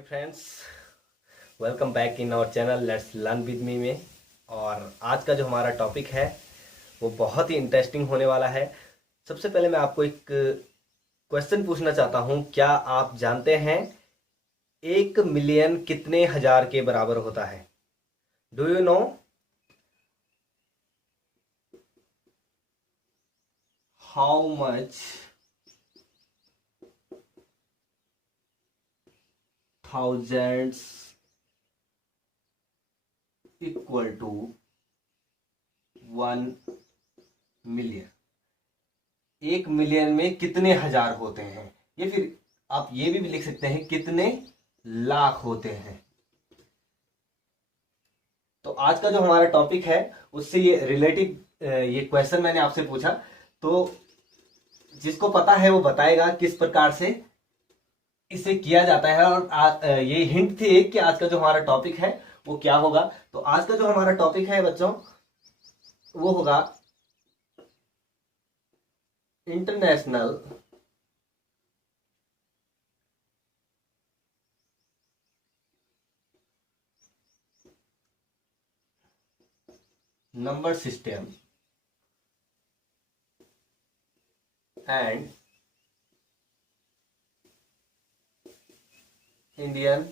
Hey friends, welcome back in our channel let's learn with me में। और आज का जो हमारा टॉपिक है वो बहुत ही इंटरेस्टिंग होने वाला है। सबसे पहले मैं आपको एक क्वेश्चन पूछना चाहता हूँ। क्या आप जानते हैं 1 मिलियन कितने हजार के बराबर होता है? Do you know how much thousands equal to 1 million? 1 million में कितने हजार होते हैं? या फिर आप ये भी लिख सकते हैं कितने लाख होते हैं। तो आज का जो हमारा टॉपिक है उससे ये रिलेटिव ये क्वेश्चन मैंने आपसे पूछा, तो जिसको पता है वो बताएगा किस प्रकार से इसे किया जाता है। और ये हिंट थी एक कि आज का जो हमारा टॉपिक है वो क्या होगा। तो आज का जो हमारा टॉपिक है बच्चों वो होगा international number system and Indian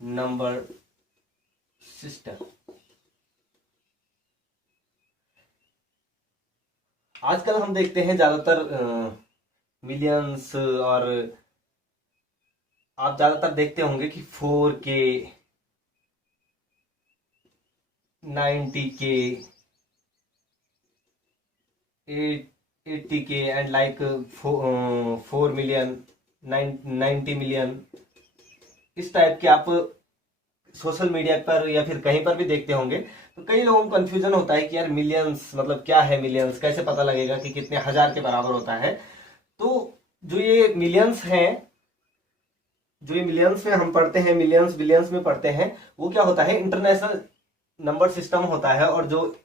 number system. आजकल हम देखते हैं ज्यादातर मिलियंस, और आप ज्यादातर देखते होंगे कि 4K, 90K, 80K and like 4 million, 90 million, इस टाइप के आप सोशल मीडिया पर या फिर कहीं पर भी देखते होंगे। तो कई लोगों को कंफ्यूजन होता है कि यार मिलियंस मतलब क्या है, मिलियंस कैसे पता लगेगा कि कितने हजार के बराबर होता है। तो जो ये मिलियंस हैं, जो ये मिलियंस में हम पढ़ते हैं, मिलियंस बिलियंस में पढ़ते हैं, वो क्या होता है, इंटरनेशनल नंबर सिस्टम होता है। और जो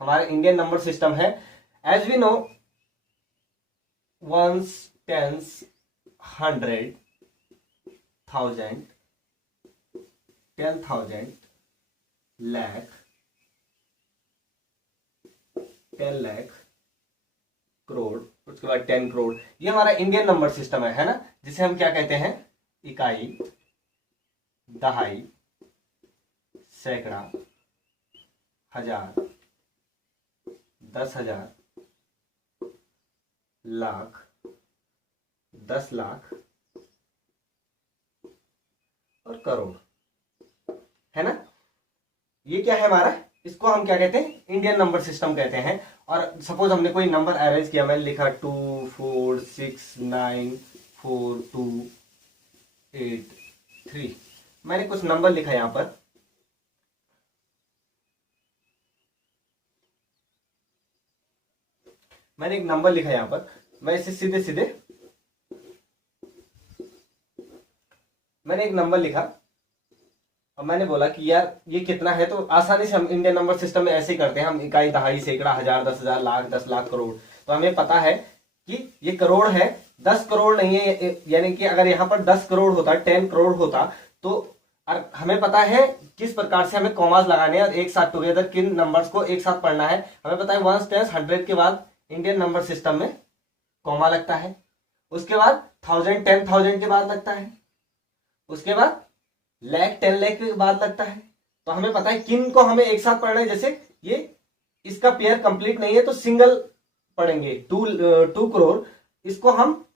हमारा इंडियन नंबर सिस्टम है, as we know, ones, tens, 100, 1000, 10,000, lakh, 10 lakh, crore, उसके बाद 10 करोड़। ये हमारा इंडियन नंबर सिस्टम है ना, जिसे हम क्या कहते हैं, इकाई, दहाई, सैकड़ा, हजार, 10,000, लाख, 10 लाख और करोड़, है ना। ये क्या है हमारा, इसको हम क्या कहते हैं, इंडियन नंबर सिस्टम कहते हैं। और सपोज हमने कोई नंबर अरेंज किया, मैंने लिखा 24694283, मैंने कुछ नंबर लिखा यहां पर। मैंने एक नंबर लिखा यहां पर, मैं इसे सीधे सीधे मैंने एक नंबर लिखा और मैंने बोला कि यार ये कितना है। तो आसानी से हम इंडियन नंबर सिस्टम में ऐसे ही करते हैं, हम इकाई, दहाई, सैकड़ा, हजार, 10,000, लाख, 10 लाख, करोड़। तो हमें पता है कि ये करोड़ है, 10 करोड़ नहीं है। यानी कि अगर यहाँ पर 10 करोड़ होता, 10 करोड़ होता, तो और हमें पता है किस प्रकार से हमें कॉमास लगाने हैं और एक साथ टुगेदर किन नंबर्स को एक साथ पढ़ना है। हमें पता है वंस, टेंस, 100 के बाद इंडियन नंबर सिस्टम में कॉमा लगता है, उसके बाद 1000, 10,000 के बाद लगता है, उसके बाद लाख, 10 लाख के बाद लगता है। तो हमें पता है किन को हमें एक साथ पढ़ना है। जैसे ये इसका पेयर कंप्लीट नहीं है तो सिंगल पढ़ेंगे, 2 करोड़, इसको हम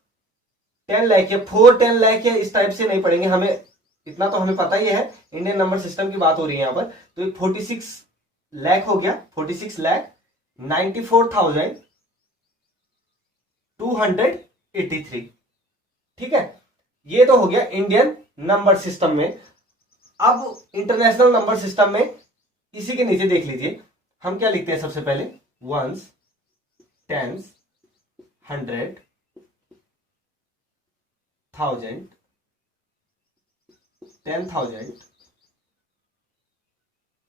10 लाख या 4 10 लाख या इस टाइप से नहीं पढ़ेंगे। हमें इतना तो हमें पता ही है, इंडियन नंबर सिस्टम की बात हो रही है यहाँ पर। तो 46 लाख हो गया, 46,94,283, ठीक है। ये तो हो गया इंडियन नंबर सिस्टम में। अब इंटरनेशनल नंबर सिस्टम में इसी के नीचे देख लीजिए, हम क्या लिखते हैं सबसे पहले, वंस, टेंस, 100, 1000, 10,000,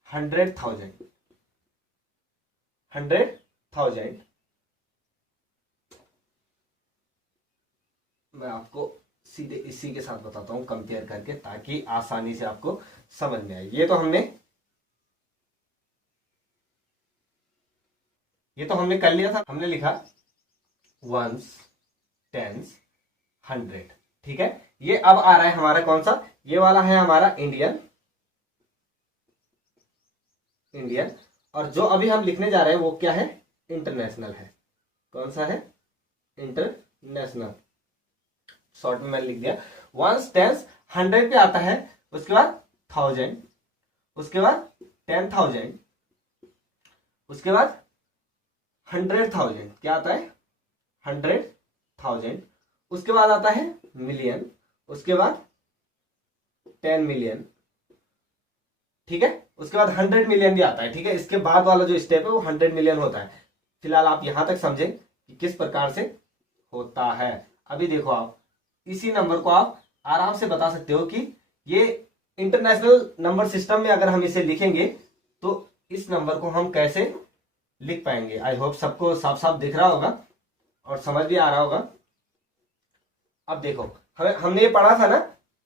100,000, 100,000, मैं आपको सीधे इसी के साथ बताता हूं कंपेयर करके, ताकि आसानी से आपको समझ में आए। ये तो हमने कर लिया था, हमने लिखा वंस, टेंस, 100। ठीक है, ये अब आ रहा है हमारा कौन सा, ये वाला है हमारा इंडियन। और जो अभी हम लिखने जा रहे हैं वो क्या है, इंटरनेशनल है। कौन सा है, इंटरनेशनल। शॉर्ट में मैंने लिख दिया। वंस, टेंस, 100 पे आता है, उसके बाद 1000, उसके बाद 10,000, उसके बाद 100,000। क्या आता है, 100,000। उसके बाद आता है मिलियन, उसके बाद 10 मिलियन। ठीक है, उसके बाद 100 मिलियन भी आता है। ठीक है, इसके बाद वाला जो स्टेप है वो 100 मिलियन होता है। फिलहाल आप यहां तक समझें कि किस प्रकार से होता है। अभी देखो, आप इसी नंबर को आप आराम से बता सकते हो कि ये इंटरनेशनल नंबर सिस्टम में अगर हम इसे लिखेंगे तो इस नंबर को हम कैसे लिख पाएंगे। आई होप सबको साफ साफ दिख रहा होगा और समझ भी आ रहा होगा। अब देखो, हमने ये पढ़ा था ना,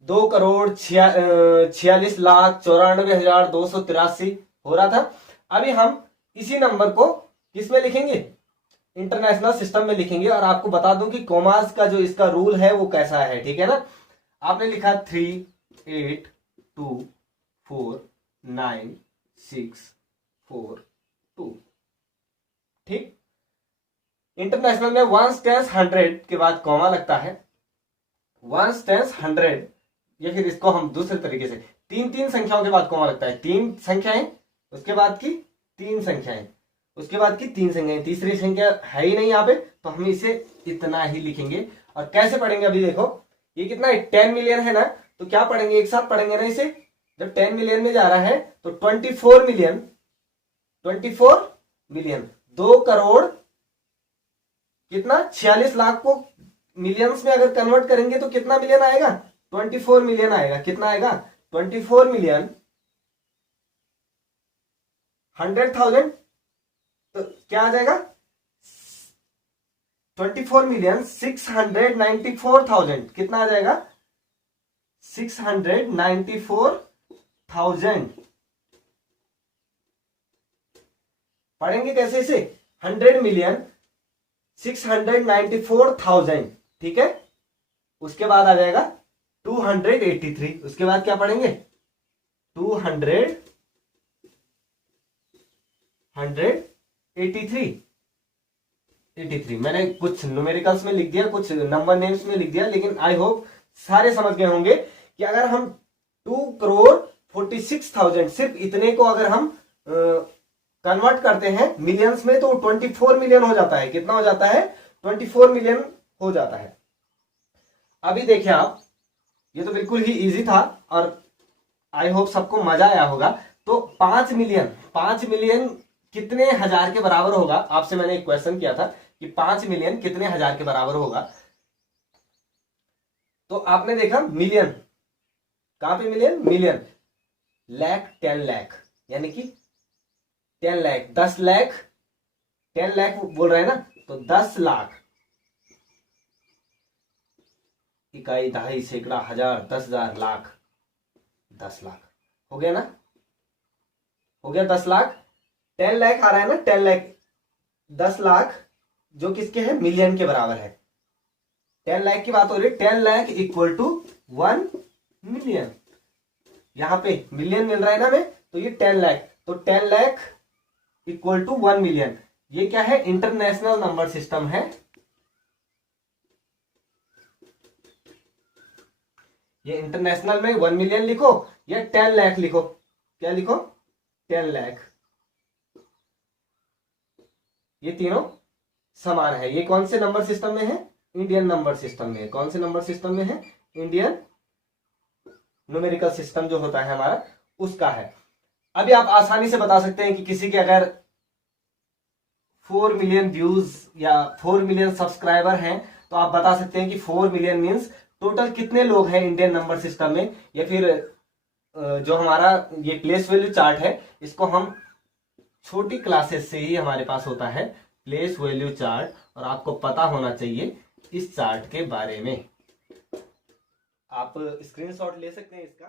2,46,94,283 हो रहा था। अभी हम इसी नंबर को किस में लिखेंगे, इंटरनेशनल सिस्टम में लिखेंगे। और आपको बता दूं कि कॉमास का जो इसका रूल है वो कैसा है। ठीक है ना, आपने लिखा 3, 8, 2, 4, 9, 6, 4, 2। ठीक, इंटरनेशनल में वंस, टेंस, 100 के बाद कॉमा लगता है। वंस, टेंस, 100, या फिर इसको हम दूसरे तरीके से, तीन संख्याओं के बाद कॉमा लगता है। 3 संख्याएं, उसके बाद की 3 संख्याएं, उसके बाद की 3 संख्याएं, तीसरी संख्या है ही नहीं यहाँ पे, तो हम इसे इतना ही लिखेंगे। और कैसे पढ़ेंगे, अभी देखो ये कितना है, 10 मिलियन है ना, तो क्या पढ़ेंगे, एक साथ पढ़ेंगे ना इसे। जब 10 मिलियन में जा रहा है तो 24 मिलियन, 2 करोड़ कितना, 46 लाख को मिलियंस में अगर कन्वर्ट करेंगे तो कितना मिलियन आएगा, 24 मिलियन आएगा। कितना आएगा, 24 मिलियन 100,000, तो क्या आ जाएगा, 24 मिलियन 694,000। कितना आ जाएगा, 694,000। पढ़ेंगे कैसे इसे, 100 मिलियन 694,000। ठीक है, उसके बाद आ जाएगा 283। उसके बाद क्या पढ़ेंगे, 283। मैंने कुछ न्यूमेरिकल्स में लिख दिया, कुछ नंबर नेम्स में लिख दिया, लेकिन आई होप सारे समझ गए होंगे कि अगर हम 2,46,000 सिर्फ इतने को अगर हम कन्वर्ट करते हैं मिलियंस में तो 24 मिलियन हो जाता है। कितना हो जाता है, 24 मिलियन हो जाता है। अभी देखिए आप, ये तो बिल्कुल ही इजी था और आई होप सबको मजा आया होगा। तो 5 मिलियन कितने हजार के बराबर होगा, आपसे मैंने एक क्वेश्चन किया था कि 5 मिलियन कितने हजार के बराबर होगा। तो आपने देखा मिलियन, कहां पे मिलियन, लाख, 10 लाख, यानी कि 10 लाख, 10 लाख, 10 लाख बोल रहे हैं ना, तो 10 लाख, इकाई, दहाई, सैकड़ा, हजार, 10,000, लाख, 10 लाख हो गया ना, हो गया 10 लाख। 10 लाख आ रहा है ना, 10 लाख, 10 लाख जो किसके है, मिलियन के बराबर है। 10 लाख की बात हो रही है, 10 लाख इक्वल टू 1 मिलियन। यहां पे मिलियन मिल रहा है ना हमें, तो ये 10 लाख, तो 10 लाख इक्वल टू 1 मिलियन। ये क्या है, इंटरनेशनल नंबर सिस्टम है। ये इंटरनेशनल में 1 मिलियन लिखो या 10 लाख लिखो, क्या लिखो, 10 लाख। ये तीनों समान है। ये कौन से नंबर सिस्टम में है, इंडियन नंबर सिस्टम में। कौन से नंबर सिस्टम में है, इंडियन न्यूमेरिकल सिस्टम जो होता है हमारा, उसका है। अभी आप आसानी से बता सकते हैं कि किसी के अगर 4 मिलियन व्यूज या 4 मिलियन सब्सक्राइबर हैं, तो आप बता सकते हैं कि 4 मिलियन मीन्स टोटल कितने लोग हैं इंडियन नंबर सिस्टम में। या फिर जो हमारा ये प्लेस वैल्यू चार्ट है, इसको हम छोटी क्लासेस से ही हमारे पास होता है प्लेस वैल्यू चार्ट, और आपको पता होना चाहिए इस चार्ट के बारे में। आप स्क्रीनशॉट ले सकते हैं इसका।